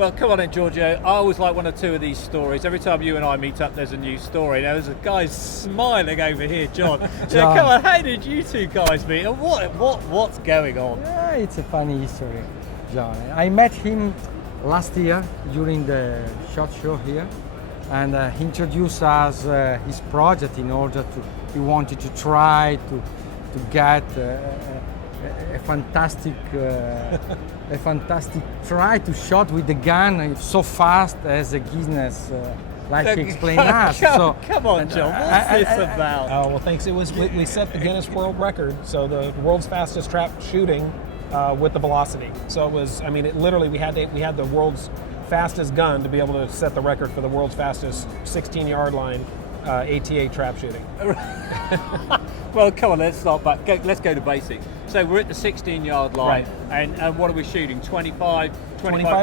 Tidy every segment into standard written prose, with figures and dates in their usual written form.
Well, come on then, Giorgio. I always like one or two of these stories. Every time you and I meet up, there's a new story. Now, there's a guy smiling over here, John. So, come on, how did you two guys meet? And what's going on? Yeah, it's a funny history, John. I met him last year during the SHOT Show here, and he introduced us his project in order to. He wanted to try to get a fantastic try to shot with the gun so fast as a Guinness, like he explained us. Come on, John. What's this about? Oh well, thanks. It was we set the Guinness World Record, so the world's fastest trap shooting with the velocity. So it was. I mean, it literally we had the world's fastest gun to be able to set the record for the world's fastest 16-yard line ATA trap shooting. Well, come on, let's start back. Let's go to basics. So we're at the 16-yard line, right. and what are we shooting? 25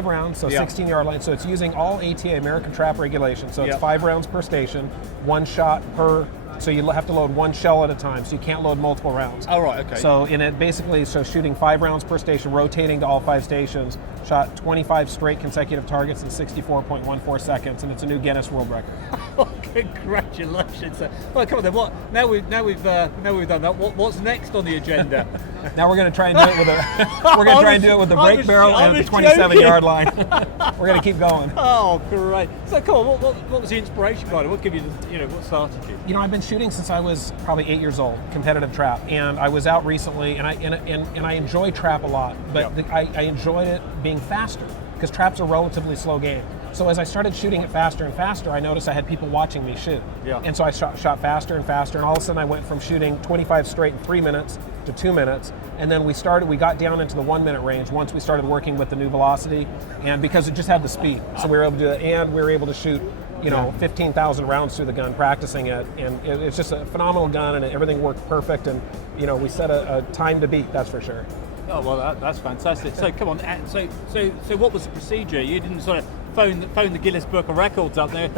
rounds, so yeah. 16-yard line. So it's using all ATA, American Trap Regulation. So it's Yeah. 5 rounds per station, 1 shot per. So you have to load 1 shell at a time, so you can't load multiple rounds. Oh, right, okay. So in it basically, shooting 5 rounds per station, rotating to all 5 stations, shot 25 straight consecutive targets in 64.14 seconds, and it's a new Guinness World Record. Oh, congratulations! Well, come on then. What? Now we've done that. What's next on the agenda? Now we're going to try and do it with the brake barrel and the 27-yard line. We're going to keep going. Oh, great! So, come on. What was the inspiration behind it? What gave you what started you? You know, I've been shooting since I was probably 8 years old, competitive trap, and I was out recently, and I enjoy trap a lot, but Yeah. I enjoyed it being faster because trap's a relatively slow game. So as I started shooting it faster and faster, I noticed I had people watching me shoot. Yeah. And so I shot faster and faster, and all of a sudden I went from shooting 25 straight in 3 minutes to 2 minutes, and then we got down into the 1 minute range once we started working with the new velocity, and because it just had the speed. So we were able to do it, and we were able to shoot 15,000 rounds through the gun, practicing it, and it's just a phenomenal gun, and everything worked perfect, and we set a time to beat, that's for sure. Oh well, that's fantastic. So come on. So what was the procedure? You didn't sort of phone the Guinness Book of Records up there.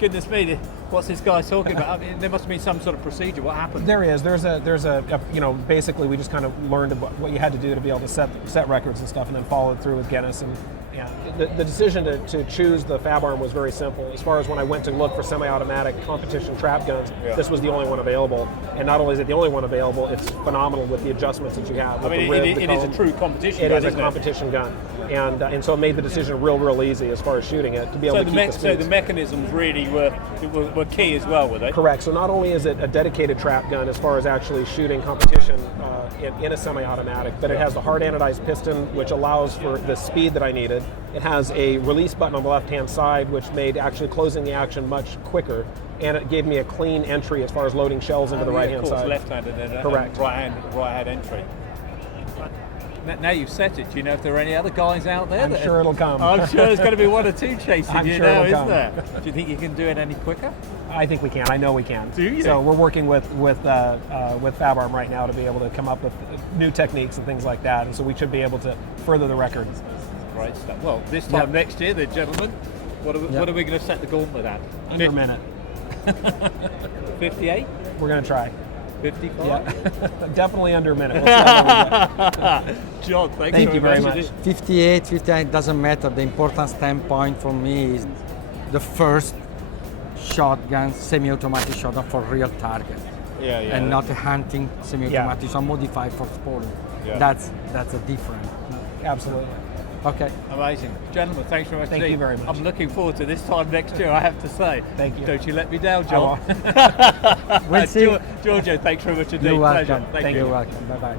Goodness me, what's this guy talking about? I mean, there must have been some sort of procedure. What happened? There is. There's a basically we just kind of learned what you had to do to be able to set records and stuff, and then followed through with Guinness. And yeah, the decision to choose the Fabarm was very simple. As far as when I went to look for semi-automatic competition trap guns, this was the only one available. And not only is it the only one available, it's phenomenal with the adjustments that you have. I mean, it is a true competition gun. It is a competition gun, and so it made the decision real easy as far as shooting it to be able to keep the speeds. So the mechanisms really were key as well, were they? Correct. So not only is it a dedicated trap gun as far as actually shooting competition in a semi-automatic, but it has the hard-anodized piston, which allows for the speed that I needed. It has a release button on the left-hand side, which made actually closing the action much quicker, and it gave me a clean entry as far as loading shells into the right-hand side. Left-handed and correct. Right-hand entry. Now you've set it, do you know if there are any other guys out there? I'm sure it'll come. I'm sure there's going to be 1 or 2 chasing I'm you sure now, it'll isn't come. there? Do you think you can do it any quicker? I think we can. I know we can. Do you? So we're working with Fabarm right now to be able to come up with new techniques and things like that, and so we should be able to further the record. Great stuff. Well, this time next year, then, gentlemen, what are we going to set the gauntlet at? Under a minute. 58? We're going to try. 55? Yeah. Definitely under a minute. We'll see how we go. John, thank you very much. 58 doesn't matter. The important standpoint for me is the first shotgun, semi-automatic shotgun for real target. Yeah. And not a hunting semi-automatic, so modified for sporting. Yeah. That's a different. Absolutely. Okay. Amazing. Gentlemen, thanks very much. Thank you very much. I'm looking forward to this time next year, I have to say. Thank you. Don't you let me down, John. We'll see. Giorgio, thanks very much indeed. You're welcome. Pleasure. Thank you. You're welcome. Bye-bye.